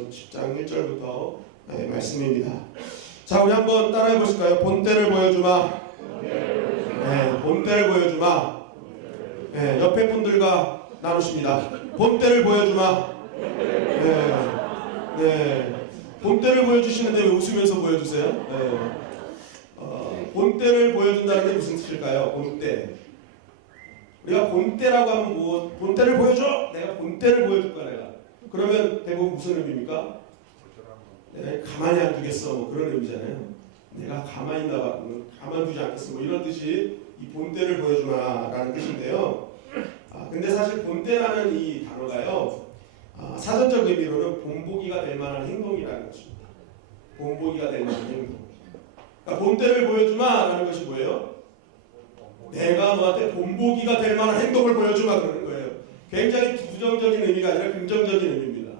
고린도전서 10장 1절부터 말씀입니다. 자, 우리 한번 따라해 보실까요? 본때를 보여주마. 네, 본때를 보여주마. 네, 옆에 분들과 나누십니다. 본때를 보여주마. 네, 본때를 보여주시는데 왜 웃으면서 보여주세요? 네. 본때를 보여준다는 게 무슨 뜻일까요? 본때. 우리가 본때라고 하면 뭐, 본때를 보여줘! 내가 본때를 보여줄 거야, 내가. 그러면 대부분 무슨 의미입니까? 내가 가만히 안 두겠어, 뭐 그런 의미잖아요. 내가 가만히 가만두지 않겠어, 뭐 이런 뜻이 이 본때를 보여주마라는 뜻인데요. 근데 사실 본때라는 이 단어가요, 사전적 의미로는 본보기가 될 만한 행동이라는 것입니다. 본보기가 될 만한 행동. 그러니까 본때를 보여주마라는 것이 뭐예요? 내가 너한테 본보기가 될 만한 행동을 보여주마 그러는 거예요. 굉장히 부정적인 의미가 아니라 긍정적인 의미입니다.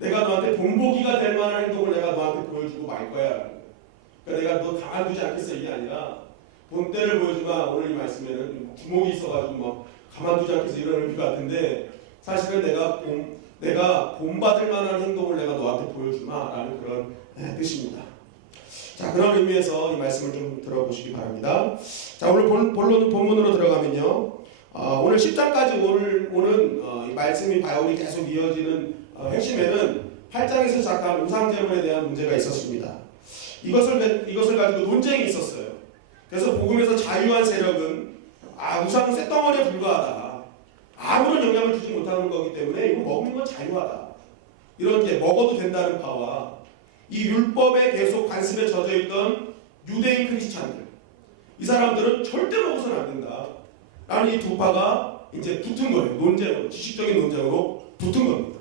내가 너한테 본보기가 될 만한 행동을 내가 너한테 보여주고 말 거야. 그러니까 내가 너 가만두지 않겠어 이게 아니라 본때를 보여주마. 오늘 이 말씀에는 구멍이 있어가지고 막 가만두지 않겠어 이런 의미 같은데 사실은 내가 본받을 만한 행동을 내가 너한테 보여주마라는 그런 뜻입니다. 자, 그런 의미에서 이 말씀을 좀 들어보시기 바랍니다. 자, 오늘 본문으로 들어가면요. 오늘 10장까지 오는 이 말씀이 바울이 계속 이어지는 핵심에는 8장에서 시작한 우상제물에 대한 문제가 있었습니다. 이것을 가지고 논쟁이 있었어요. 그래서 복음에서 자유한 세력은 우상은 쇳덩어리에 불과하다. 아무런 영향을 주지 못하는 거기 때문에 이거 먹는 건 자유하다. 이런 게 먹어도 된다는 바와 이 율법에 계속 관습에 젖어 있던 유대인 크리스찬들, 이 사람들은 절대 먹어서는 안 된다. 라는 이 두 파가 이제 붙은 거예요. 논쟁으로, 지식적인 논쟁으로 붙은 겁니다.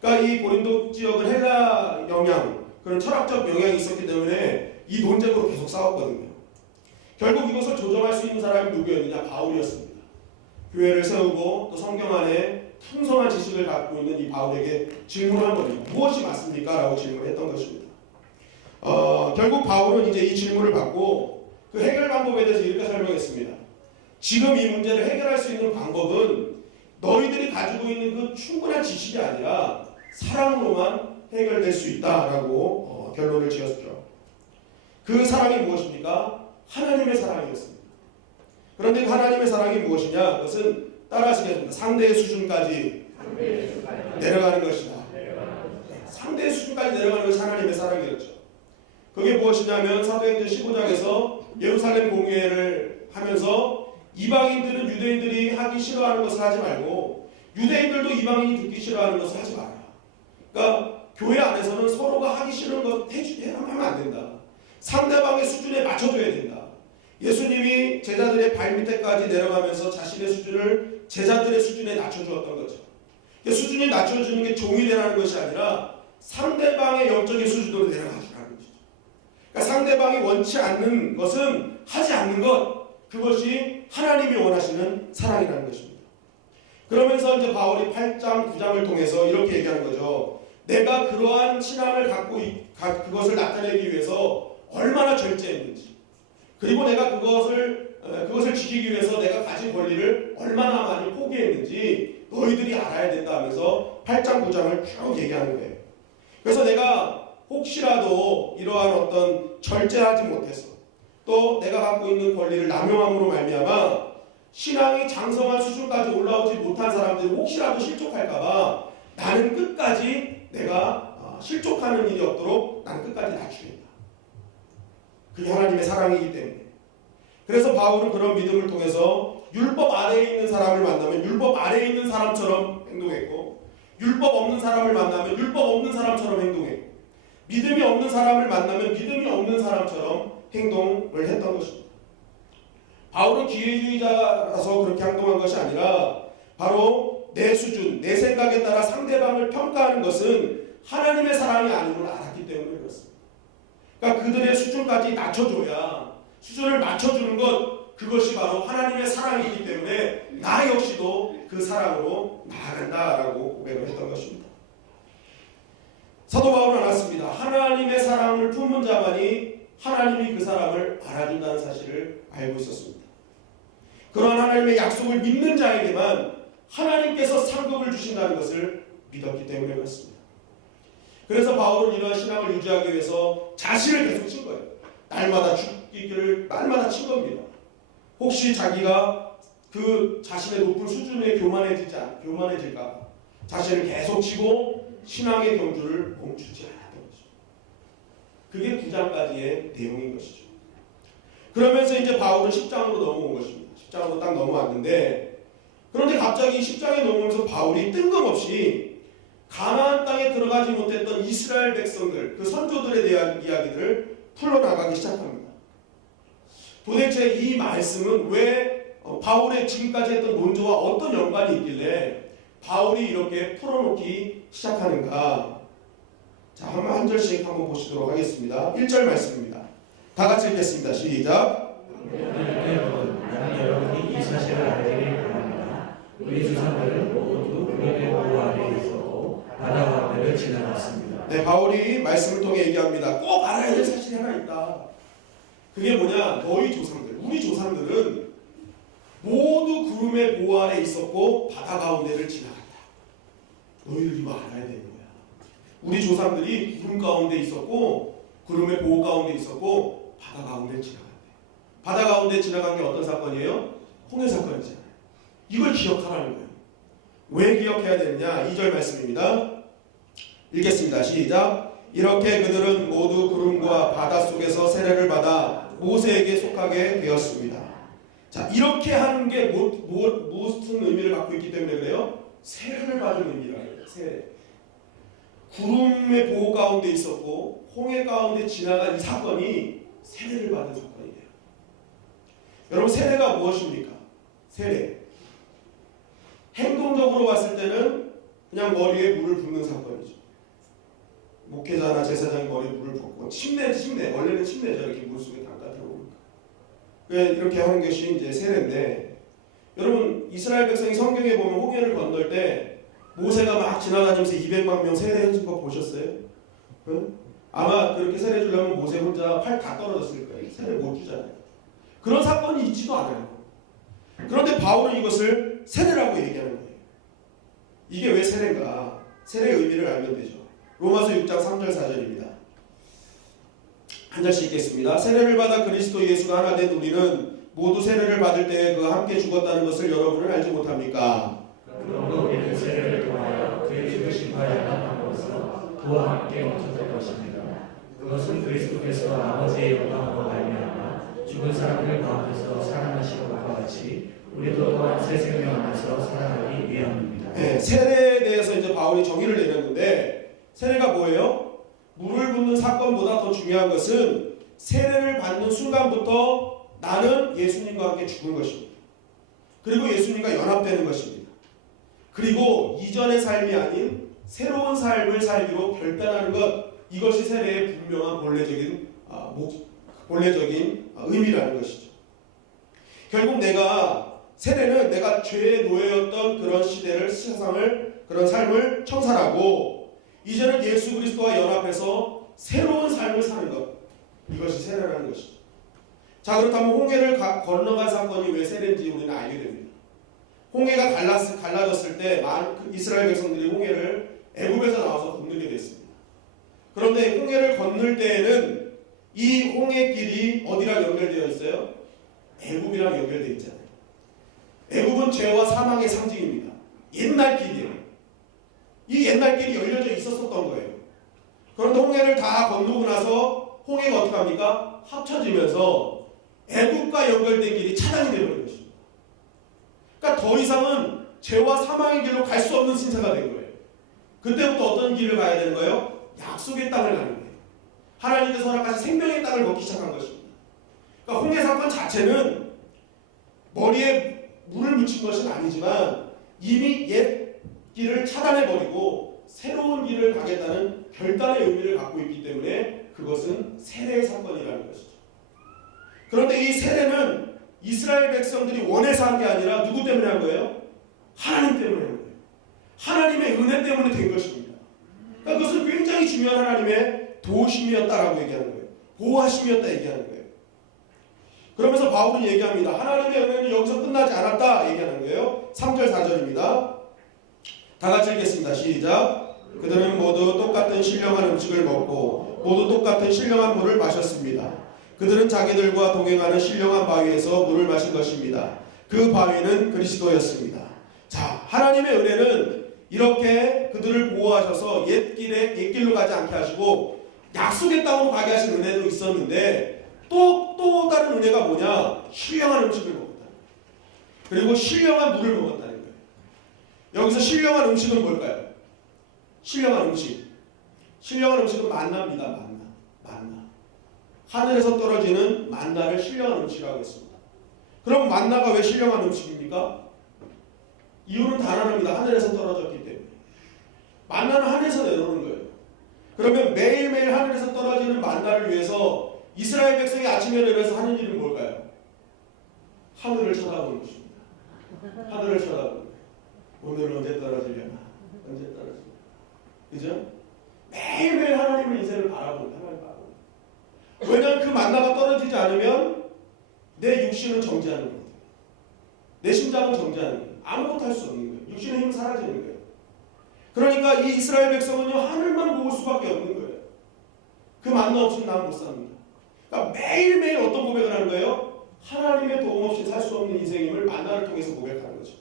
그러니까 이 고린도 지역은 헬라 영향, 그런 철학적 영향이 있었기 때문에 이 논쟁으로 계속 싸웠거든요. 결국 이것을 조정할 수 있는 사람이 누구였느냐? 바울이었습니다. 교회를 세우고 또 성경 안에 풍성한 지식을 갖고 있는 이 바울에게 질문한 겁니다. 무엇이 맞습니까? 라고 질문했던 것입니다. 결국 바울은 이제 이 질문을 받고 그 해결 방법에 대해서 이렇게 설명했습니다. 지금 이 문제를 해결할 수 있는 방법은 너희들이 가지고 있는 그 충분한 지식이 아니라 사랑으로만 해결될 수 있다라고 결론을 지었죠. 그 사랑이 무엇입니까? 하나님의 사랑이었습니다. 그런데 하나님의 사랑이 무엇이냐? 그것은 따라하시겠습니다. 상대의 수준까지 내려가는 것이다. 상대의 수준까지 내려가는 것이 하나님의 사랑이었죠. 그게 무엇이냐면 사도행전 15장에서 예루살렘 공회를 하면서 이방인들은 유대인들이 하기 싫어하는 것을 하지 말고 유대인들도 이방인이 듣기 싫어하는 것을 하지 마라. 그러니까 교회 안에서는 서로가 하기 싫은 것 하면 안 된다. 상대방의 수준에 맞춰줘야 된다. 예수님이 제자들의 발밑에까지 내려가면서 자신의 수준을 제자들의 수준에 낮춰주었던 거죠. 수준이 낮춰주는 게 종이 되라는 것이 아니라 상대방의 영적인 수준으로 내려가주라는 것이죠. 그러니까 상대방이 원치 않는 것은 하지 않는 것, 그것이 하나님이 원하시는 사랑이라는 것입니다. 그러면서 이제 바울이 8장, 9장을 통해서 이렇게 얘기하는 거죠. 내가 그러한 신앙을 갖고 그것을 나타내기 위해서 얼마나 절제했는지, 그리고 내가 그것을 지키기 위해서 내가 가진 권리를 얼마나 많이 포기했는지 너희들이 알아야 된다 하면서 8장, 9장을 쭉 얘기하는 거예요. 그래서 내가 혹시라도 이러한 어떤 절제하지 못해서 또 내가 갖고 있는 권리를 남용함으로 말미암아 신앙이 장성한 수준까지 올라오지 못한 사람들이 혹시라도 실족할까봐 나는 끝까지 내가 실족하는 일이 없도록 나는 끝까지 낮추겠다. 그게 하나님의 사랑이기 때문에. 그래서 바울은 그런 믿음을 통해서 율법 아래에 있는 사람을 만나면 율법 아래에 있는 사람처럼 행동했고, 율법 없는 사람을 만나면 율법 없는 사람처럼 행동했고, 믿음이 없는 사람을 만나면 믿음이 없는 사람처럼 행동을 했던 것입니다. 바울은 기회주의자라서 그렇게 행동한 것이 아니라 바로 내 수준, 내 생각에 따라 상대방을 평가하는 것은 하나님의 사랑이 아님을 알았기 때문에 그렇습니다. 그러니까 그들의 수준까지 낮춰줘야, 수준을 맞춰주는 것, 그것이 바로 하나님의 사랑이기 때문에 나 역시도 그 사랑으로 나아간다라고 고백을 했던 것입니다. 사도 바울은 알았습니다. 하나님의 사랑을 품은 자만이 하나님이 그 사람을 알아준다는 사실을 알고 있었습니다. 그러한 하나님의 약속을 믿는 자에게만 하나님께서 상급을 주신다는 것을 믿었기 때문에 그렇습니다. 그래서 바울은 이러한 신앙을 유지하기 위해서 자신을 계속 친 거예요. 날마다 죽기를 날마다 친 겁니다. 혹시 자기가 그 자신의 높은 수준에 교만해질까 자신을 계속 치고 신앙의 경주를 멈추지 않았던 거죠. 그게 9장까지의 내용인 것이죠. 그러면서 이제 바울은 10장으로 넘어온 것입니다. 10장으로 딱 넘어왔는데, 그런데 갑자기 10장에 넘어오면서 바울이 뜬금없이 가나안 땅에 들어가지 못했던 이스라엘 백성들, 그 선조들에 대한 이야기들을 풀어나가기 시작합니다. 도대체 이 말씀은 왜 바울의 지금까지 했던 논조와 어떤 연관이 있길래 바울이 이렇게 풀어놓기 시작하는가? 자, 한 절씩 한번 보시도록 하겠습니다. 1절 말씀입니다. 다 같이 읽겠습니다. 시작. 여러분이 이 사실을 알기를 바랍니다. 우리 조상들은 모두 그의 보호 아래에 있었고 바다 가운데를 지나갔습니다. 네, 바울이 말씀을 통해 얘기합니다. 꼭 알아야 될 사실이 하나 있다. 그게 뭐냐? 너희 조상들, 우리 조상들은 모두 구름의 보호 아래 있었고 바다 가운데를 지나갔다. 너희들 이거 알아야 되는 거야. 우리 조상들이 구름 가운데 있었고 구름의 보호 가운데 있었고 바다 가운데 지나갔대. 바다 가운데 지나간 게 어떤 사건이에요? 홍해 사건이잖아요. 이걸 기억하라는 거예요. 왜 기억해야 되느냐? 2절 말씀입니다. 읽겠습니다. 시작. 이렇게 그들은 모두 구름과 바다 속에서 세례를 받아 모세에게 속하게 되었습니다. 자, 이렇게 하는 게 무슨 의미를 갖고 있기 때문에 그래요? 세례를 받은 의미라 해요. 세례. 구름의 보호 가운데 있었고 홍해 가운데 지나간 이 사건이 세례를 받은 사건이에요. 여러분, 세례가 무엇입니까? 세례. 행동적으로 봤을 때는 그냥 머리에 물을 붓는 사건이죠. 목회자나 제사장이 머리에 물을 붓고 침내 원래는 침내죠. 이렇게 물속에 담가 들어오니까. 이렇게 하는 것이 이제 세례인데, 여러분 이스라엘 백성이 성경에 보면 홍해를 건널 때 모세가 막 지나다니면서 200만 명 세례해준 거 보셨어요? 응? 아마 그렇게 세례 주려면 모세 혼자 팔 다 떨어졌을 거예요. 세례 못 주잖아요. 그런 사건이 있지도 않아요. 그런데 바울은 이것을 세례라고 얘기하는 거예요. 이게 왜 세례인가? 세례의 의미를 알면 되죠. 로마서 6장 3절 4절입니다. 한 절씩 읽겠습니다. 세례를 받아 그리스도 예수가 하나 된 우리는 모두 세례를 받을 때에 그와 함께 죽었다는 것을 여러분은 알지 못합니까? 그러므로 우리는 세례를 통하여 그의 죽으신 바에 합당함으로써 그와 함께 멈췄던 것입니다. 그것은 그리스도께서 아버지의 영광으로 말미암아 죽은 사람들 가운데서 살아나신 것과 같이 우리도 또한 새 생명 안에서 살아나기 위함입니다. 네, 세례에 대해서 이제 바울이 정의를 내렸는데, 세례가 뭐예요? 물을 붓는 사건보다 더 중요한 것은 세례를 받는 순간부터 나는 예수님과 함께 죽은 것입니다. 그리고 예수님과 연합되는 것입니다. 그리고 이전의 삶이 아닌 새로운 삶을 살기로 결단하는 것, 이것이 세례의 분명한 본래적인 의미라는 것이죠. 결국 세례는 내가 죄의 노예였던 그런 시대를, 세상을, 그런 삶을 청산하고 이제는 예수 그리스도와 연합해서 새로운 삶을 사는 것, 이것이 세례라는 것이죠. 자, 그렇다면 홍해를 건너간 사건이 왜 세례인지 우리는 알게 됩니다. 홍해가 갈라졌을 때 이스라엘 백성들이 홍해를 애굽에서 나와서 건너게 됐습니다. 그런데 홍해를 건널 때에는 이 홍해길이 어디랑 연결되어 있어요? 애굽이랑 연결되어 있잖아요. 애굽은 죄와 사망의 상징입니다. 옛날 길이에요. 이 옛날 길이 열려져 있었던 거예요. 그런데 홍해를 다 건너고 나서 홍해가 어떻게 합니까? 합쳐지면서 애굽과 연결된 길이 차단이 되어버린 것입니다. 그러니까 더 이상은 죄와 사망의 길로 갈 수 없는 신세가 된 거예요. 그때부터 어떤 길을 가야 되는 거예요? 약속의 땅을 가는 거예요. 하나님께서 허락하신 생명의 땅을 걷기 시작한 것입니다. 그러니까 홍해 사건 자체는 머리에 물을 묻힌 것은 아니지만 이미 옛 길을 차단해버리고 새로운 길을 가겠다는 결단의 의미를 갖고 있기 때문에 그것은 세례의 사건이라는 것이죠. 그런데 이 세례는 이스라엘 백성들이 원해서 한 게 아니라 누구 때문에 한 거예요? 하나님 때문에 한 거예요. 하나님의 은혜 때문에 된 것입니다. 그러니까 그것은 굉장히 중요한 하나님의 도우심이었다라고 얘기하는 거예요. 보호하심이었다 얘기하는 거예요. 그러면서 바울은 얘기합니다. 하나님의 은혜는 여기서 끝나지 않았다 얘기하는 거예요. 3절 4절입니다. 다 같이 읽겠습니다. 시작. 그들은 모두 똑같은 신령한 음식을 먹고 모두 똑같은 신령한 물을 마셨습니다. 그들은 자기들과 동행하는 신령한 바위에서 물을 마신 것입니다. 그 바위는 그리스도였습니다. 자, 하나님의 은혜는 이렇게 그들을 보호하셔서 옛길로 가지 않게 하시고 약속의 땅으로 가게 하신 은혜도 있었는데 또 다른 은혜가 뭐냐? 신령한 음식을 먹었다. 그리고 신령한 물을 먹었다는 거예요. 여기서 신령한 음식은 뭘까요? 신령한 음식. 신령한 음식은 만나입니다. 만나. 하늘에서 떨어지는 만나를 신령한 음식이라고 했습니다. 그럼 만나가 왜 신령한 음식입니까? 이유는 단 하나입니다. 하늘에서 떨어졌기 때문에. 만나는 하늘에서 내려오는 거예요. 그러면 매일매일 하늘에서 떨어지는 만나를 위해서 이스라엘 백성이 아침에 내려서 하는 일은 뭘까요? 하늘을 쳐다보는 것입니다. 하늘을 쳐다보는 거예요. 오늘은 언제 떨어지려나? 언제 떨어지려나? 그죠? 매일매일 하나님의 인생을 바라보는 하나님 바라보는. 왜냐하면 그 만나가 떨어지지 않으면 내 육신은 정지하는 거예요. 내 심장은 정지하는 거예요. 아무것도 할 수 없는 거예요. 육신의 힘은 사라지는 거예요. 그러니까 이 이스라엘 백성은요 하늘만 보고 수밖에 없는 거예요. 그 만나 없이는 난 못 삽니다. 그러니까 매일매일 어떤 고백을 하는 거예요? 하나님의 도움 없이 살 수 없는 인생임을 만나를 통해서 고백하는 거죠.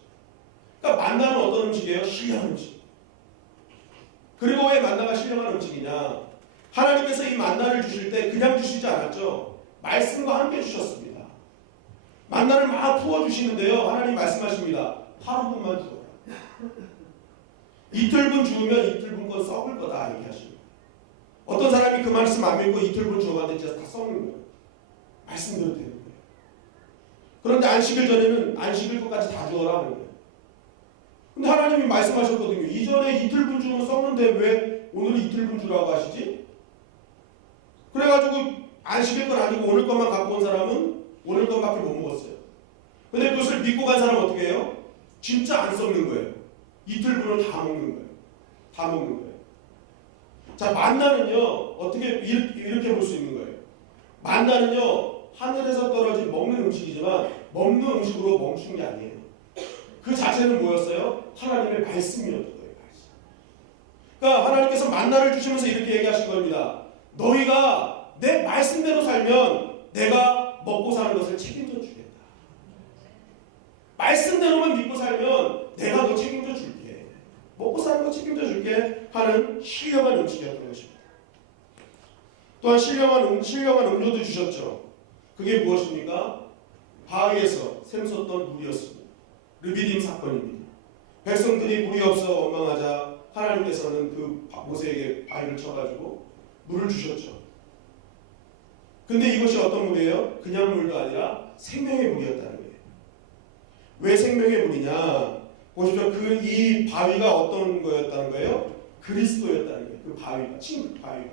그러니까 만나는 어떤 음식이에요? 신령한 음식. 그리고 왜 만나가 신령한 음식이냐? 하나님께서 이 만나를 주실 때 그냥 주시지 않았죠. 말씀과 함께 주셨습니다. 만나를 막 부어주시는데요. 하나님 말씀하십니다. 하루분만 주어라. 이틀분 주우면 이틀분 건 썩을 거다 얘기하십니다. 어떤 사람이 그 말씀 안 믿고 이틀분 주어봤는데 진짜 다 썩는 거예요. 말씀대로 되는 거예요. 그런데 안식일 전에는 안식일 것까지 다 주어라 하는 거예요. 근데 하나님이 말씀하셨거든요. 이전에 이틀분 주면 썩는데 왜 오늘 이틀분 주라고 하시지? 그래가지고 안식일 건 아니고 오늘 것만 갖고 온 사람은 오늘 것밖에 못 먹었어요. 근데 그것을 믿고 간 사람은 어떻게 해요? 진짜 안 썩는 거예요. 이틀분을 다 먹는 거예요. 다 먹는 거예요. 자, 만나는요 어떻게 이렇게 볼 수 있는 거예요? 만나는요 하늘에서 떨어진 먹는 음식이지만 먹는 음식으로 멈춘 게 아니에요. 그 자체는 뭐였어요? 하나님의 말씀이었던 거예요. 말씀. 그러니까 하나님께서 만나를 주시면서 이렇게 얘기하신 겁니다. 너희가 내 말씀대로 살면 내가 먹고 사는 것을 책임져 주겠다. 말씀대로만 믿고 살면 내가 너 책임져 줄게. 먹고 사는 거 책임져 줄게 하는 신령한 음식이었던 것입니다. 또한 신령한 음료도 주셨죠. 그게 무엇입니까? 바위에서 샘솟던 물이었습니다. 르비딤 사건입니다. 백성들이 물이 없어 원망하자 하나님께서는 그 모세에게 바위를 쳐가지고 물을 주셨죠. 근데 이것이 어떤 물이에요? 그냥 물도 아니라 생명의 물이었다는 거예요. 왜 생명의 물이냐? 보십시오. 이 바위가 어떤 거였다는 거예요? 그리스도였다는 거예요. 그 바위가, 그 바위가.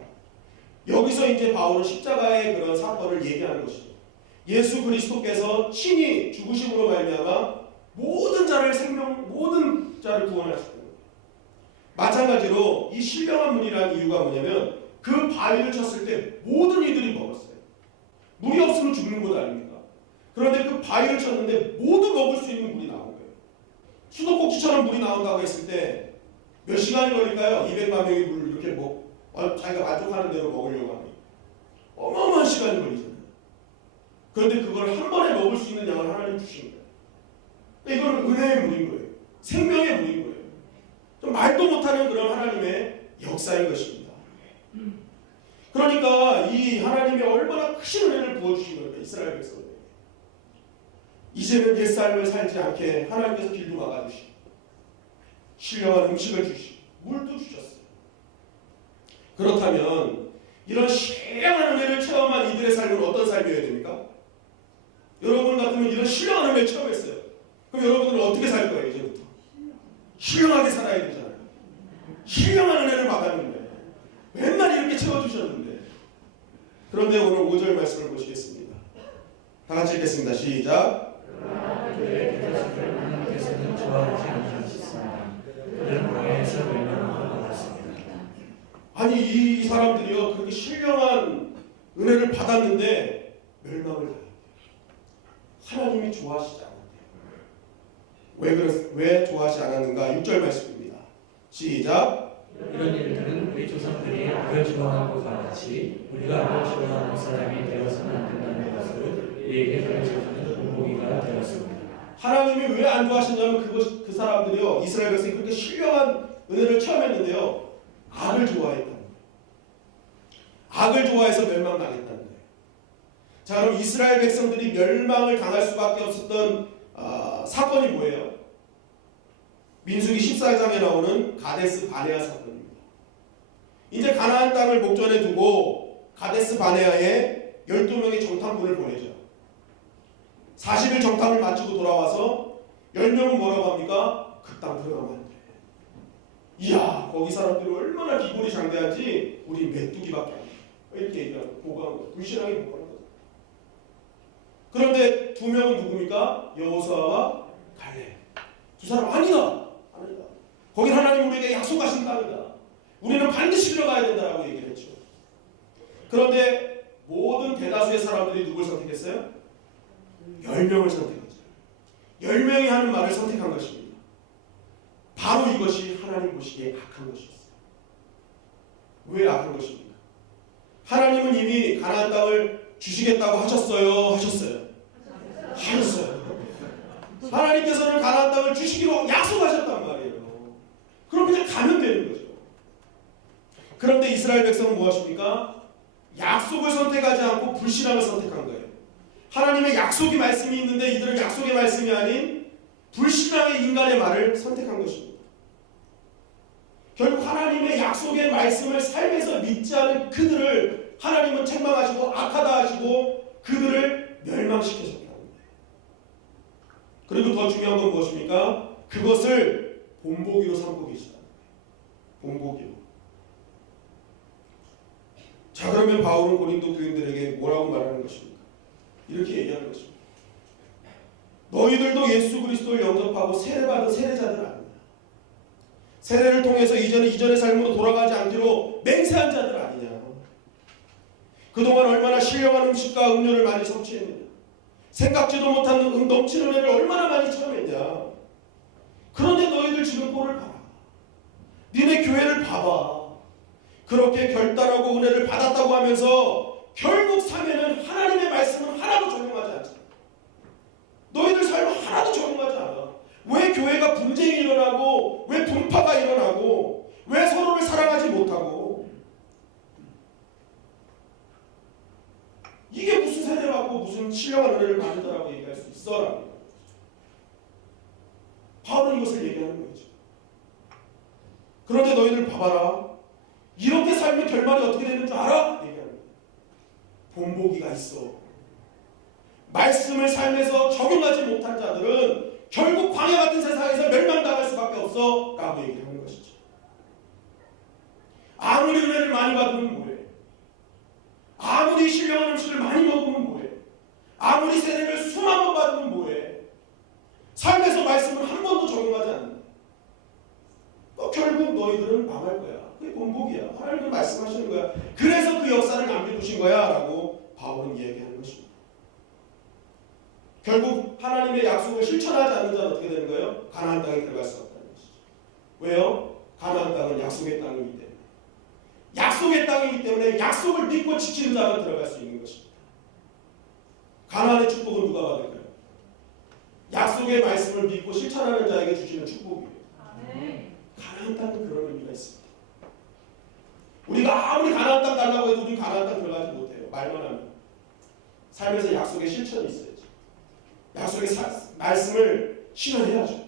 여기서 이제 바울은 십자가의 그런 사건을 얘기하는 것이죠. 예수 그리스도께서 친히 죽으심으로 말미암아 모든 자를 구원하셨다는 거예요. 마찬가지로 이 신령한 물이라는 이유가 뭐냐면 그 바위를 쳤을 때 모든 이들이 먹었어요. 물이 없으면 죽는 것 아닙니까? 그런데 그 바위를 쳤는데 모두 먹을 수 있는 물이 나온 거예요. 수도꼭지처럼 물이 나온다고 했을 때 몇 시간이 걸릴까요? 200만 명이 물을 이렇게 자기가 만족하는 대로 먹으려고 하면 어마어마한 시간이 걸리잖아요. 그런데 그걸 한 번에 먹을 수 있는 양을 하나님 주신 거예요. 이거는 은혜의 물인 거예요. 생명의 물인 거예요. 좀 말도 못하는 그런 하나님의 역사인 것입니다. 그러니까 이 하나님이 얼마나 크신 은혜를 부어주신 겁니까? 이스라엘 백성들에게. 이제는 옛삶을 살지 않게 하나님께서 길도 막아주시고 신령한 음식을 주시고 물도 주셨어요. 그렇다면 이런 신령한 은혜를 체험한 이들의 삶은 어떤 삶이어야 됩니까? 여러분 같으면 이런 신령한 은혜를 체험했어요. 그럼 여러분들은 어떻게 살 거예요? 이제부터 신령하게 살아야 되잖아요. 신령한 은혜를 받았는데 맨날 이렇게 채워주셨는데. 그런데 오늘 5절 말씀을 보시겠습니다. 다 같이 읽겠습니다. 시작. 하나님께서는 좋아하지 않으셨습니다. 그들은 광야에서 멸망함을 받았습니다. 아니 이 사람들이요 그렇게 신령한 은혜를 받았는데 멸망을 당했대요. 하나님이 좋아하시지 않았대요. 왜 좋아하시지 않았는가? 6절 말씀입니다. 시작. 이런 일들은 우리 조상들이 악을 좋아하는 것과 같이 우리가 악을 좋아하는 사람이 되어서는 안 된다는 것을 우리에게 가르쳐주는 본보기가 되었습니다. 하나님이 왜 안 좋아하시냐면 그 사람들이요, 이스라엘 백성이 그렇게 신령한 은혜를 체험했는데요, 악을 좋아했다는 거예요. 악을 좋아해서 멸망당했다는 거예요. 자, 그럼 이스라엘 백성들이 멸망을 당할 수밖에 없었던 사건이 뭐예요? 민수기 14장에 나오는 가데스 바네아 사건입니다. 이제 가나안 땅을 목전에 두고 가데스 바네아에 12명의 정탐꾼을 보내죠. 40일 정탐을 마치고 돌아와서 10명은 뭐라고 합니까? 그 땅 들어가면 안 돼. 이야, 거기 사람들이 얼마나 기골이 장대한지 우리 메뚜기밖에 안 돼. 이렇게 얘기하고 보강, 불신하게 보고하는 거죠. 그런데 2명은 누굽니까? 여호수아와 갈렙. 두 사람 아니다. 거긴 하나님 우리에게 약속하신 땅이다. 우리는 반드시 들어가야 된다라고 얘기를 했죠. 그런데 모든 대다수의 사람들이 누굴 선택했어요? 10명을 선택했죠. 10명이 하는 말을 선택한 것입니다. 바로 이것이 하나님 보시기에 악한 것이었어요. 왜 악한 것입니까? 하나님은 이미 가나안 땅을 주시겠다고 하셨어요? 하셨어요? 하나님께서는 가나안 땅을 주시기로 약속하셨단 말이에요. 그럼 그냥 가면 되는 거죠. 그런데 이스라엘 백성은 무엇입니까? 약속을 선택하지 않고 불신앙을 선택한 거예요. 하나님의 약속의 말씀이 있는데 이들은 약속의 말씀이 아닌 불신앙의 인간의 말을 선택한 것입니다. 결국 하나님의 약속의 말씀을 삶에서 믿지 않은 그들을 하나님은 책망하시고 악하다 하시고 그들을 멸망시키셨다는 거예요. 그리고 더 중요한 건 무엇입니까? 그것을 본보기로 삼고 계시다는 거예요. 본보기로. 자, 그러면 바울은 고린도 교인들에게 뭐라고 말하는 것입니까? 이렇게 얘기하는 것입니다. 너희들도 예수 그리스도를 영접하고 세례받은 세례자들 아니냐. 세례를 통해서 이전의 삶으로 돌아가지 않기로 맹세한 자들 아니냐. 그동안 얼마나 신령한 음식과 음료를 많이 섭취했느냐. 생각지도 못한 넘치는 은혜를 얼마나 많이 체험했냐. 그런데 너희들 지금 꼴을 봐라. 니네 교회를 봐봐. 그렇게 결단하고 은혜를 받았다고 하면서 결국 삶에는 하나님의 말씀은 하나도 적용하지 않잖아. 너희들 삶은 하나도 적용하지 않아. 왜 교회가 분쟁이 일어나고 왜 분파가 일어나고 왜 서로를 사랑하지 못하고 이게 무슨 세례라고 무슨 신령한 은혜를 받는다라고 얘기할 수 있어라고. 바울은 이것을 얘기하는 거죠. 그런데 너희들 봐봐라. 이렇게 살면 결말이 어떻게 되는 줄 알아? 얘기하는 거예요. 본보기가 있어. 말씀을 삶에서 적용하지 못한 자들은 결국 광야 같은 세상에서 멸망당할 수밖에 없어 라고 얘기하는 것이죠. 아무리 은혜를 많이 받으면 뭐해? 아무리 신령한 음식을 많이 먹으면 뭐해? 아무리 세례를 수만 번 받으면 뭐해? 삶에서 말씀을 한 번도 적용하지 않는다. 결국 너희들은 망할 거야. 그게 본보기야. 하나님은 말씀하시는 거야. 그래서 그 역사를 남겨두신 거야 라고 바울은 이야기하는 것입니다. 결국 하나님의 약속을 실천하지 않는 자는 어떻게 되는 거예요? 가나안 땅에 들어갈 수 없다는 것이죠. 왜요? 가나안 땅은 약속의 땅이기 때문에. 약속의 땅이기 때문에 약속을 믿고 지키는 자만 들어갈 수 있는 것입니다. 가나안의 축복은 누가 받을까요? 약속의 말씀을 믿고 실천하는 자에게 주시는 축복이에요. 가나안 땅은 그런 의미가 있습니다. 우리가 아무리 가나안 땅 달라고 해도 우리 가나안 땅 들어가지 못해요. 말만 하면. 삶에서 약속의 실천이 있어야죠. 약속의 말씀을 실현해야죠.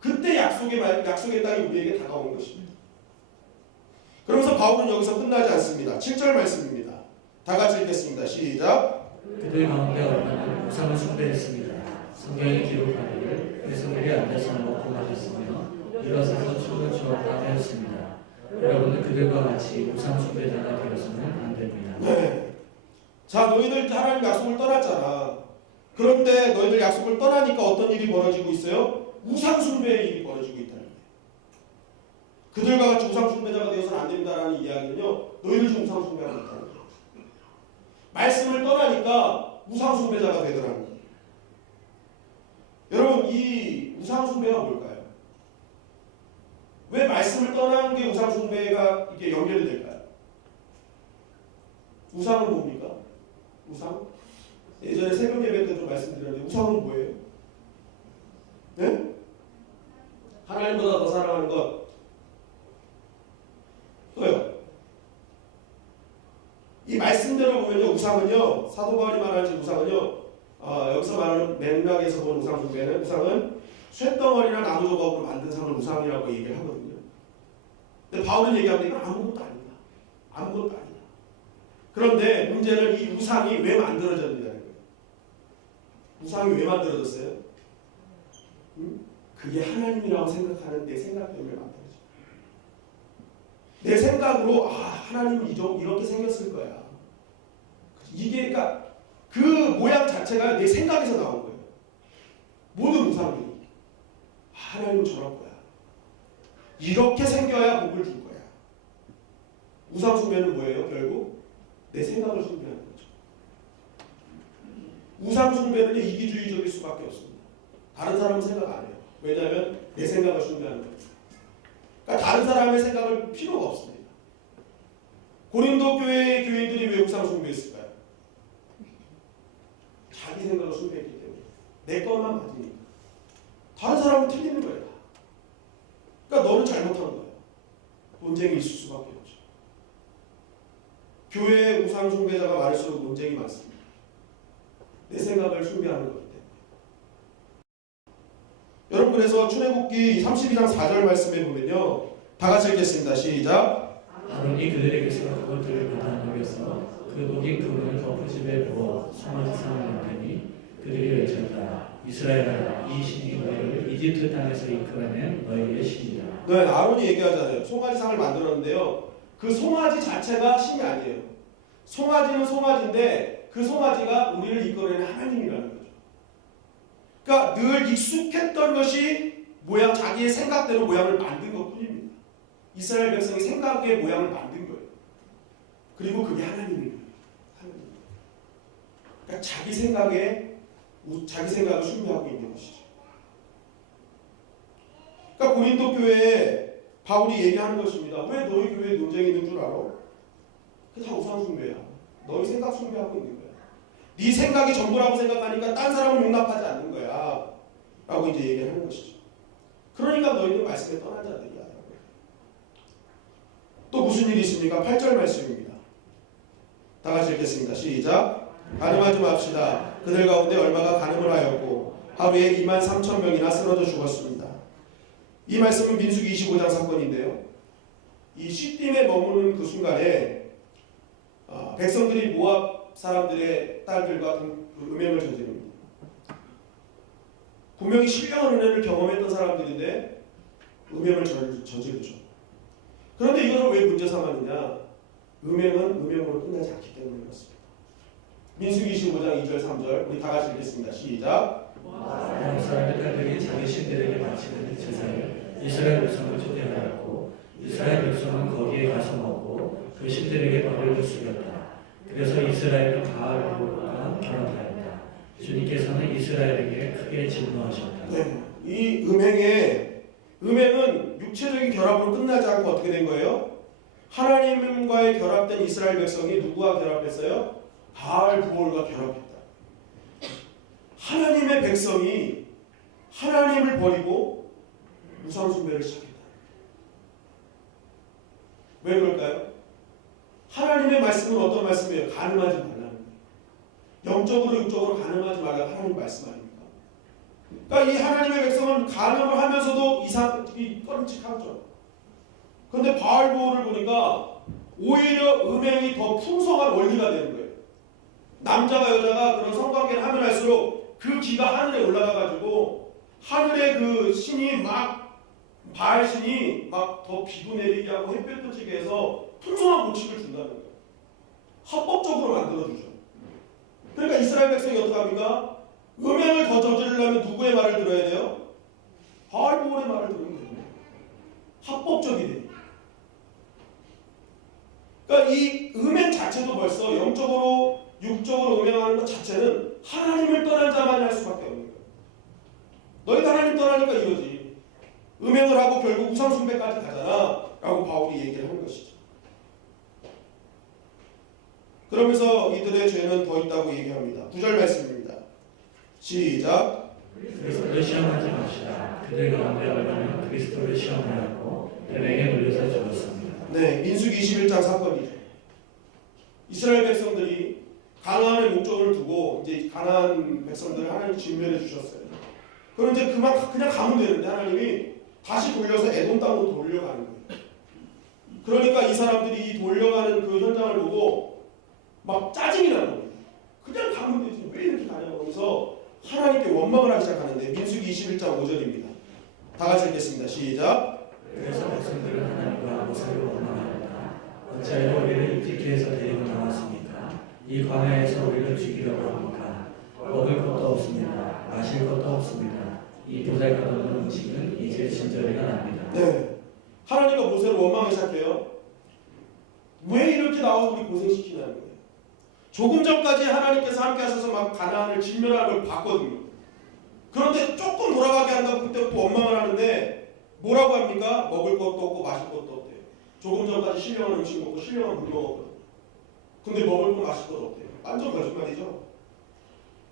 그때 약속의 땅이 우리에게 다가오는 것입니다. 그러면서 바울은 여기서 끝나지 않습니다. 7절 말씀입니다. 다 같이 읽겠습니다. 시작. 그들 가운데 얼마나 우상을 숭배했습니다. 성경에 기록하기를 그리스도들이 앉아서 먹고 마셨으며 일어서서 춤을 추었다 하였습니다. 여러분은 그들과 같이 우상 숭배자가 되어서는 안 됩니다. 네. 자, 너희들 하나님 약속을 떠났잖아. 그런데 너희들 약속을 떠나니까 어떤 일이 벌어지고 있어요? 우상 숭배의 일이 벌어지고 있다는 거예요. 그들과 같이 우상 숭배자가 되어서는 안 된다라는 이야기는요. 너희들 좀 우상 숭배하고 있다는 거예요. 말씀을 떠나니까 우상 숭배자가 되더라는 거예요. 여러분, 이 우상 숭배가 뭘까요? 왜 말씀을 떠난 게 우상 숭배가 이게 연결이 될까요? 우상은 뭡니까? 우상? 예전에 새벽 예배 때 좀 말씀드렸는데 우상은 뭐예요? 네? 하나님보다 더 사랑하는 것. 또요. 이 말씀대로 보면요, 우상은요, 사도 바울이 말하는 우상은요, 여기서 말하는 맥락에서 본 우상 숭배는 우상은 쇳덩어리나 나무 조각으로 만든 상을 우상이라고 얘기를 하거든요. 근데 바울은 얘기하는데 이건 아무것도 아니다. 아무것도 아니다. 그런데 문제는 이 우상이 왜 만들어졌느냐는 거예요. 우상이 왜 만들어졌어요? 그게 하나님이라고 생각하는 내 생각 때문에 만들어져. 내 생각으로 하나님은 이렇게 생겼을 거야. 이게 그러니까 그 모양 자체가 내 생각에서 나온 거예요. 모든 우상들이 하나님은 저럴 거야. 이렇게 생겨야 복을 줄 거야. 우상 숭배는 뭐예요? 결국 내 생각을 숭배하는 거죠. 우상 숭배는 이기주의적일 수밖에 없습니다. 다른 사람은 생각 안 해요. 왜냐하면 내 생각을 숭배하는 거예요. 그러니까 다른 사람의 생각을 필요가 없습니다. 고린도 교회의 교인들이 왜 우상 숭배했을까요? 자기 생각을 숭배했기 때문에. 내 것만 맞으니까. 다른 사람은 틀리는 거예요. 그러니까 너는 잘못한 거예요. 논쟁이 있을 수밖에 없죠. 교회의 우상 숭배자가 많을수록 논쟁이 많습니다. 내 생각을 숭배하는 거기 때문에. 여러분, 그래서 출애굽기 32장 4절 말씀에 보면요, 다 같이 읽겠습니다. 시작. 아론이 그들에게서 그것들을 가다 녹여서 그 녹인 그물을 덮으집에 부어 송아지상을 만드니 그들이 외쳤다. 이스라엘아, 이 신이 너희를 이집트 땅에서 이끌어낸 너희의 신이다. 네, 아론이 얘기하잖아요. 송아지상을 만들었는데요, 그 송아지 자체가 신이 아니에요. 송아지는 송아지인데 그 송아지가 우리를 이끌어내는 하나님이라는 거죠. 그러니까 늘 익숙했던 것이 자기의 생각대로 모양을 만든 것뿐입니다. 이스라엘 백성이 생각의 모양을 만든 거예요. 그리고 그게 하나님인 거예요. 그러니까 자기 생각을 숭배하고 있는 것이죠. 그러니까 고린도 교회에 바울이 얘기하는 것입니다. 왜 너희 교회에 논쟁이 있는 줄 알아? 그게 다 우상 숭배야. 너희 생각 숭배하고 있는 거야. 네 생각이 전부라고 생각하니까 딴 사람을 용납하지 않는 거야. 라고 이제 얘기를 하는 것이죠. 그러니까 너희는 말씀에 떠난 자들이야. 또 무슨 일이 있습니까? 8절 말씀입니다. 다 같이 읽겠습니다. 시작. 간음하지 맙시다. 그들 가운데 얼마가 간음을 하였고 하루에 23,000명이나 쓰러져 죽었습니다. 이 말씀은 민수기 25장 사건인데요, 이 시딤에 머무는 그 순간에 백성들이 모압 사람들의 딸들과 음행을 저지릅니다. 분명히 신령한 은혜를 경험했던 사람들인데 음행을 저지르죠. 그런데 이것을 왜 문제 삼았느냐? 음행은 음행으로 끝나지 않기 때문에 그렇습니다. 민수기 25장 2절 3절 우리 다 같이 읽겠습니다. 시작. 모압 사람의 딸들이 자기 신들에게 바치는 제사를 이스라엘 백성을 초대하였고 이스라엘 백성은 거기에 가서 먹고 그 신들에게 벌을 주었다. 그래서 이스라엘은 바알과 결혼하였다. 주님께서는 이스라엘에게 크게 진노하셨다. 네, 이 음행은 육체적인 결합으로 끝나지 않고 어떻게 된 거예요? 하나님과의 결합된 이스라엘 백성이 누구와 결합했어요? 바알부올과 결합했다. 하나님의 백성이 하나님을 버리고 우상 숭배를 시작했다. 왜 그럴까요? 하나님의 말씀은 어떤 말씀이에요? 간음하지 말라는 거예요. 영적으로 육적으로 간음하지 말라고 하나님 말씀 아닙니까? 그러니까 이 하나님의 백성은 간음을 하면서도 꺼림칙하죠. 그런데 바알부올을 보니까 오히려 음행이 더 풍성한 원리가 되는 거예요. 남자가 여자가 그런 성관계를 하면 할수록 그 기가 하늘에 올라가가지고 하늘의 그 신이 바알 신이 더 비도 내리게 하고 햇볕도 지게 해서 풍성한 복식을 준다는 거예요. 합법적으로 만들어주죠. 그러니까 이스라엘 백성이 어떡합니까? 음행을 더 저지르려면 누구의 말을 들어야 돼요? 바알부올의 말을 들으면 됩니다. 합법적이 돼요. 그러니까 이 음행 자체도 벌써 영적으로 육적으로 음행하는 것 자체는 하나님을 떠난 자만이 할 수밖에 없는 거예요. 너희가 하나님 떠나니까 이러지. 음행을 하고 결국 우상숭배까지 가잖아 라고 바울이 얘기를 하는 것이죠. 그러면서 이들의 죄는 더 있다고 얘기합니다. 9절 말씀입니다. 시작. 그리스도를 시험하지 맙시다. 그들 가운데 얼마나 그리스도를 시험하였고 뱀에게 물려서 죽었습니다. 네, 민수기 21장 사건이죠. 이스라엘 백성들이 가나안의 목적을 두고 이제 가나안 백성들을 하나님 진멸해 주셨어요. 그럼 이제 그냥 가면 되는데 하나님이 다시 돌려서 에돔 땅으로 돌려가는 거예요. 그러니까 이 사람들이 이 돌려가는 그 현장을 보고 막 짜증이 나는 거예요. 그냥 가면 되지 왜 이렇게 가냐고 그러면서 하나님께 원망을 하기 시작하는데 민수기 21장 5절입니다. 다 같이 읽겠습니다. 시작. 그래서 백성들은 하나님과 모세를 원망하였다. 어찌하여 우리를 이집트에서 데리고 나왔습니까? 이 광야에서 우리를 죽이려고 합니까? 먹을 것도 없습니다. 마실 것도 없습니다. 이 보잘것없는 음식은 이제 진저리가 납니다. 네, 하나님과 모세를 원망하기 시작해요. 왜 이렇게 나와서 우리 고생시키냐는 거예요. 조금 전까지 하나님께서 함께 하셔서 막 가나안을 진멸하는 걸 봤거든요. 그런데 조금 돌아가게 한다고 그때부터 원망을 하는데 뭐라고 합니까? 먹을 것도 없고 마실 것도 없대요. 조금 전까지 신령한 음식 먹고 신령한 물 먹었거든요. 근데 먹을 거 마실 것도 없대요. 완전 거짓말이죠.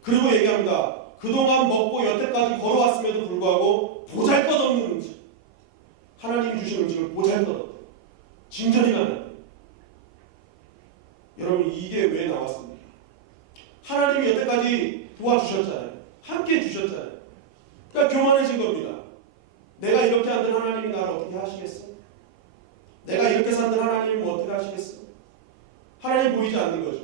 그리고 얘기합니다. 그동안 먹고 여태까지 걸어왔음에도 불구하고 보잘것없는 음식, 하나님이 주신 음식을 보잘것없대요. 진전이 나는. 여러분 이게 왜 나왔습니까? 하나님이 여태까지 도와주셨잖아요. 함께 해주셨잖아요. 그러니까 교만해진 겁니다. 내가 이렇게 한들 하나님이 나를 어떻게 하시겠어? 내가 이렇게 산들 하나님은 어떻게 하시겠어? 하나님 보이지 않는 거죠.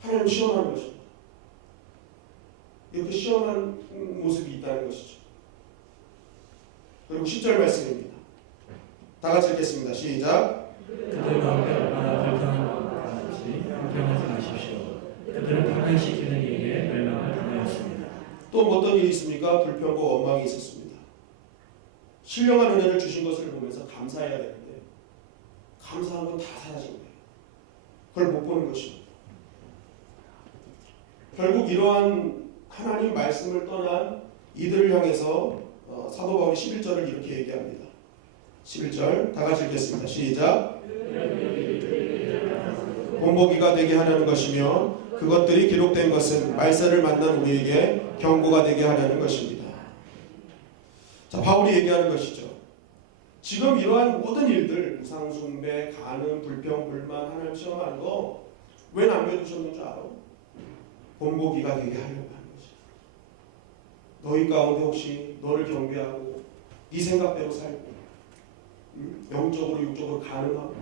하나님 시험하는 것입니다. 이렇게 시험한 모습이 있다는 것이죠. 그리고 10절 말씀입니다. 다 같이 읽겠습니다. 시작. 그들 가운데 얼마나 불평한 것과 같이 불평하지 마십시오. 그들은 파멸시키는 이에게 멸망을 당하였습니다. 또 어떤 일이 있습니까? 불평과 원망이 있었습니다. 신령한 은혜를 주신 것을 보면서 감사해야 되는데 감사한 건 다 사라진 거예요. 그걸 못 보는 것입니다. 결국 이러한 하나님 말씀을 떠난 이들을 향해서 사도 바울이 11절을 이렇게 얘기합니다. 11절 다 같이 읽겠습니다. 시작. 본보기가 되게 하려는 것이며 그것들이 기록된 것은 말세를 만난 우리에게 경고가 되게 하려는 것입니다. 자, 바울이 얘기하는 것이죠. 지금 이러한 모든 일들, 우상숭배, 간음, 불평, 불만, 하나님 시험하는 거 왜 남겨두셨는 줄 알아? 본보기가 되게 하려고 하는 거지. 너희 가운데 혹시 너를 경배하고 네 생각대로 살고 영적으로 육적으로 간음하고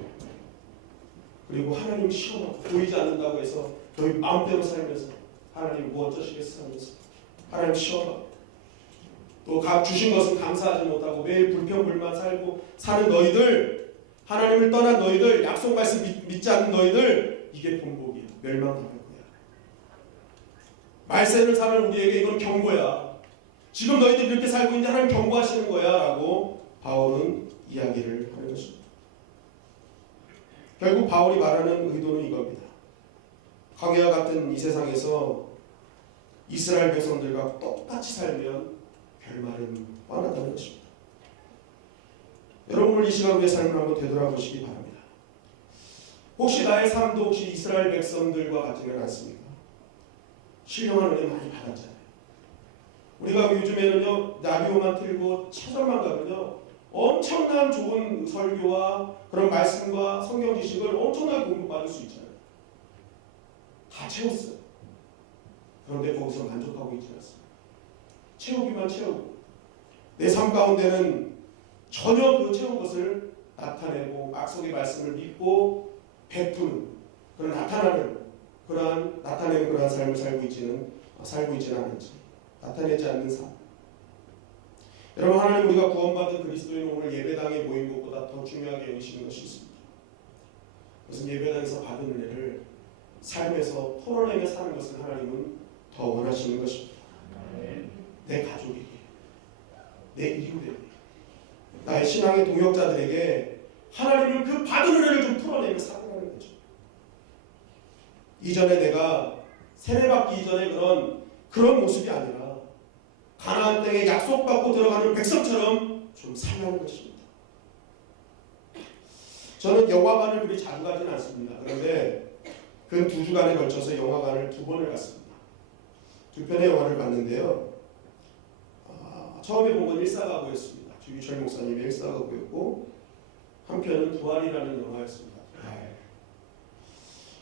그리고 하나님 시험하고 보이지 않는다고 해서 너희 마음대로 살면서 하나님 뭐 어쩌시겠어 하면서 하나님 시험하고 또 주신 것은 감사하지 못하고 매일 불평불만 살고 사는 너희들, 하나님을 떠난 너희들, 약속 말씀 믿지 않는 너희들, 이게 본보기야. 멸망당할 거야. 말세를 사는 우리에게 이건 경고야. 지금 너희들 이렇게 살고 있는데 하나님 경고하시는 거야 라고 바울은 이야기를 하는 것입니다. 결국 바울이 말하는 의도는 이겁니다. 광야 같은 이 세상에서 이스라엘 백성들과 똑같이 살면 결말은 뻔하다는 것입니다. 여러분 오늘 이 시간 우리의 삶을 한번 되돌아보시기 바랍니다. 혹시 나의 삶도 혹시 이스라엘 백성들과 같지는 않습니까? 신령한 은혜 많이 받았잖아요. 우리가 요즘에는요 라디오만 틀고 차전만 가면요 엄청난 좋은 설교와 그런 말씀과 성경 지식을 엄청나게 공부받을 수 있잖아요. 다 채웠어요. 그런데 거기서 만족하고 있지 않습니다. 채우기만 채우고 내 삶 가운데는 전혀 그 채운 것을 나타내고 약속의 말씀을 믿고 베푸는 그런 나타내는 그러한 삶을 살고 있지는 않은지 나타내지 않는 삶. 여러분 하나님 우리가 구원받은 그리스도인 오늘 예배당에 모인 것보다 더 중요하게 여기시는 것이 있습니다. 그것은 예배당에서 받은 은혜를 삶에서 토론하며 사는 것을 하나님은 더 원하시는 것입니다. 내 가족에게, 내 이웃에게, 나의 신앙의 동역자들에게 하나님은 그 받은 은혜를 좀 풀어내며 살아가는 거죠. 이전에 내가 세례받기 이전에 그런 모습이 아니라 가나안 땅에 약속받고 들어가는 백성처럼 좀 살라는 것입니다. 저는 영화관을 그리 자주 가지는 않습니다. 그런데 그 2주간에 걸쳐서 영화관을 2번을 갔습니다. 2편의 영화를 봤는데요. 처음에 본 건 일사가고였습니다. 주기철 목사님의 일사가고였고, 한 편은 부활이라는 영화였습니다.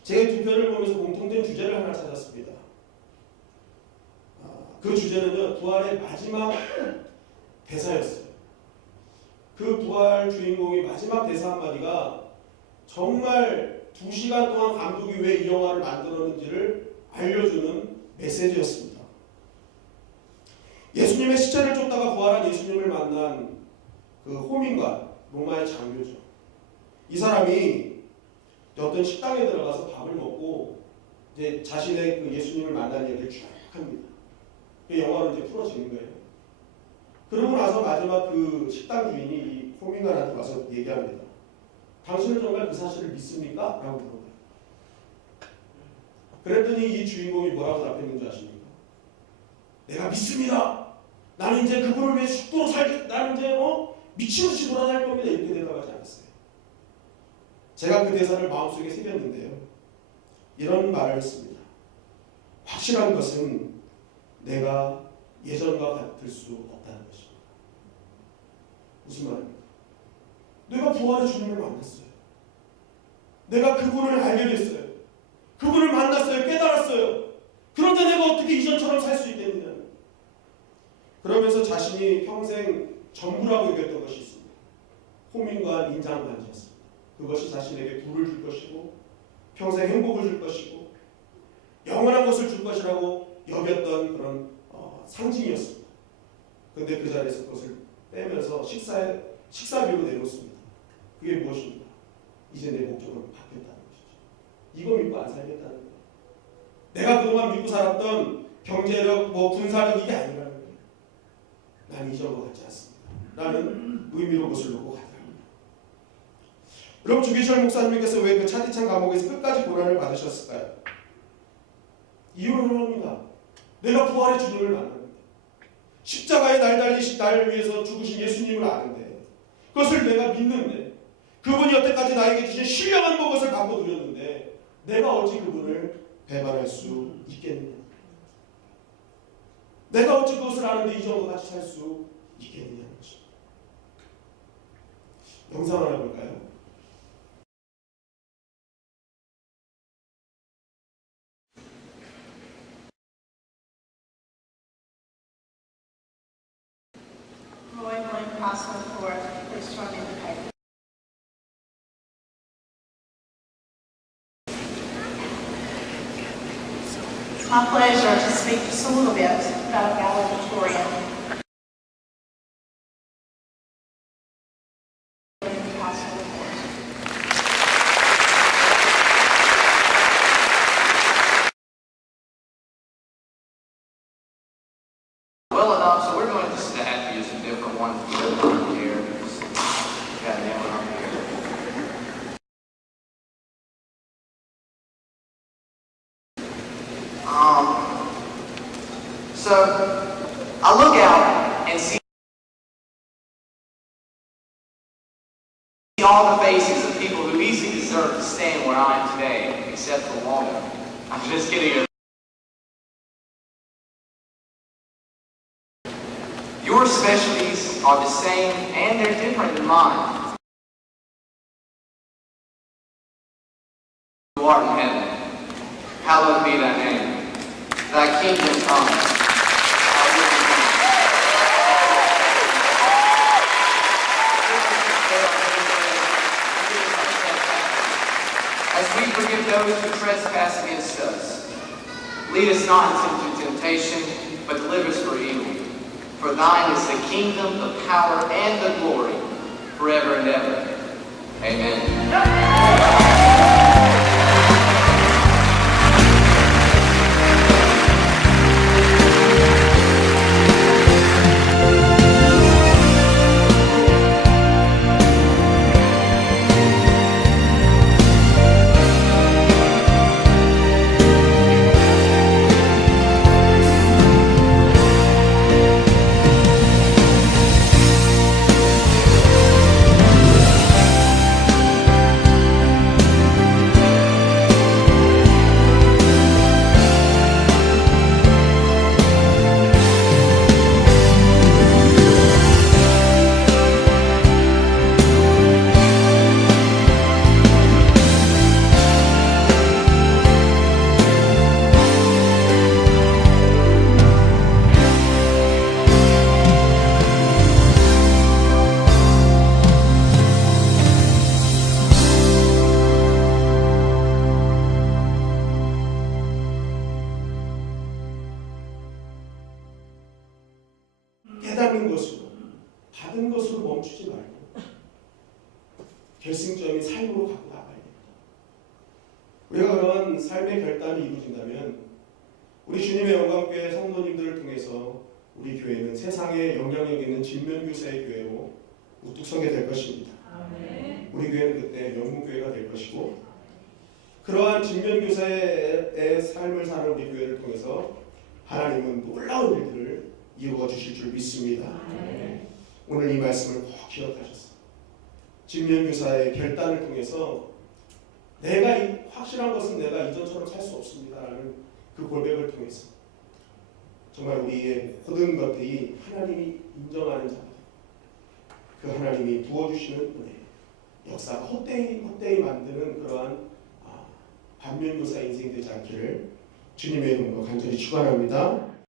제가 2편을 보면서 공통된 주제를 하나 찾았습니다. 그 주제는요, 부활의 마지막 대사였어요. 그 부활 주인공이 마지막 대사 한마디가 정말 2시간 동안 감독이 왜 이 영화를 만들었는지를 알려주는 메시지였습니다. 예수님의 시체를 쫓다가 부활한 예수님을 만난 그 호민관, 로마의 장교죠. 이 사람이 어떤 식당에 들어가서 밥을 먹고 이제 자신의 그 예수님을 만난 이야기를 쭉 합니다. 그 영화로 이제 풀어지는 거예요. 그러고 나서 마지막 그 식당 주인이 이 호민관한테 와서 얘기합니다. 당신은 정말 그 사실을 믿습니까? 라고 물어봐요. 그랬더니 이 주인공이 뭐라고 답했는지 아십니까? 내가 믿습니다. 나는 이제 그분을 위해 죽도록 살겠, 나는 이제 미친 듯이 돌아다닐 겁니다. 이렇게 대답하지 않았어요. 제가 그 대사를 마음속에 새겼는데요. 이런 말을 했습니다. 확실한 것은 내가 예전과 같을 수 없다는 것입니다. 무슨 말입니까? 내가 부활의 주님을 만났어요. 내가 그분을 알게 됐어요. 그분을 만났어요. 깨달았어요. 그런데 내가 어떻게 이전처럼 살 수 있겠느냐. 그러면서 자신이 평생 전부라고 여겼던 것이 있습니다. 호민과 인장 반지였습니다. 그것이 자신에게 부를 줄 것이고 평생 행복을 줄 것이고 영원한 것을 줄 것이라고 여겼던 그런 상징이었습니다. 그런데 그 자리에서 그것을 빼면서 식사비로 내놓습니다. 그게 무엇입니까? 이제 내 목적은 바뀌었다는 것이죠. 이거 믿고 안 살겠다는 거예요. 내가 그동안 믿고 살았던 경제력, 군사력 이게 아니라는 거예요. 난 이전과 같지 않습니다. 라는 의미로 그것을 놓고 가더랍니다. 그럼 주기철 목사님께서 왜 그 차디찬 감옥에서 끝까지 고난을 받으셨을까요? 이유는 하나입니다. 내가 부활의 주님을 만났는데, 십자가에 날 달리신 나를 위해서 죽으신 예수님을 아는데, 그것을 내가 믿는데, 그분이 여태까지 나에게 주신 신령한 것을 갖고 누렸는데 내가 어찌 그분을 배반할 수 있겠느냐? 내가 어찌 그것을 아는데 이전과 같이 살 수 있겠느냐는 것입니다. 영상 하나 볼까요? Roy William Password for please join me in the paper. It's my pleasure to speak just a little bit about a valedictorian. William Password Award. Well enough, so we're going to just have to use a different one here. Got that one up here. So I look out and see all the faces of people who easily deserve to stand where I am today, except for one. I'm just kidding. Your specialties are the same and they're different than mine. Who art in heaven, hallowed be thy name. Thy kingdom come. Thy will be done. As we forgive those who trespass against us, lead us not into temptation, but deliver us from evil. For thine is the kingdom, the power, and the glory, forever and ever. Amen. 결승점인 삶으로 갖고 나가야 됩니다. 우리가 그런 삶의 결단이 이루어진다면 우리 주님의 영광교회 성도님들을 통해서 우리 교회는 세상에 영향력 있는 진면교사의 교회로 우뚝 서게 될 것입니다. 우리 교회는 그때 명문교회가 될 것이고 그러한 진면교사의 삶을 사는 우리 교회를 통해서 하나님은 놀라운 일들을 이루어 주실 줄 믿습니다. 오늘 이 말씀을 꼭 기억하셨어요. 진면교사의 결단을 통해서 내가 확실한 것은 내가 이전처럼 살 수 없습니다라는 그 고백을 통해서 정말 우리의 모든 것들이 하나님이 인정하는 자들, 그 하나님이 부어주시는 은혜, 역사가 헛되이 만드는 그러한 반면교사 인생이 되지 않기를 주님의 이름으로 간절히 축원합니다.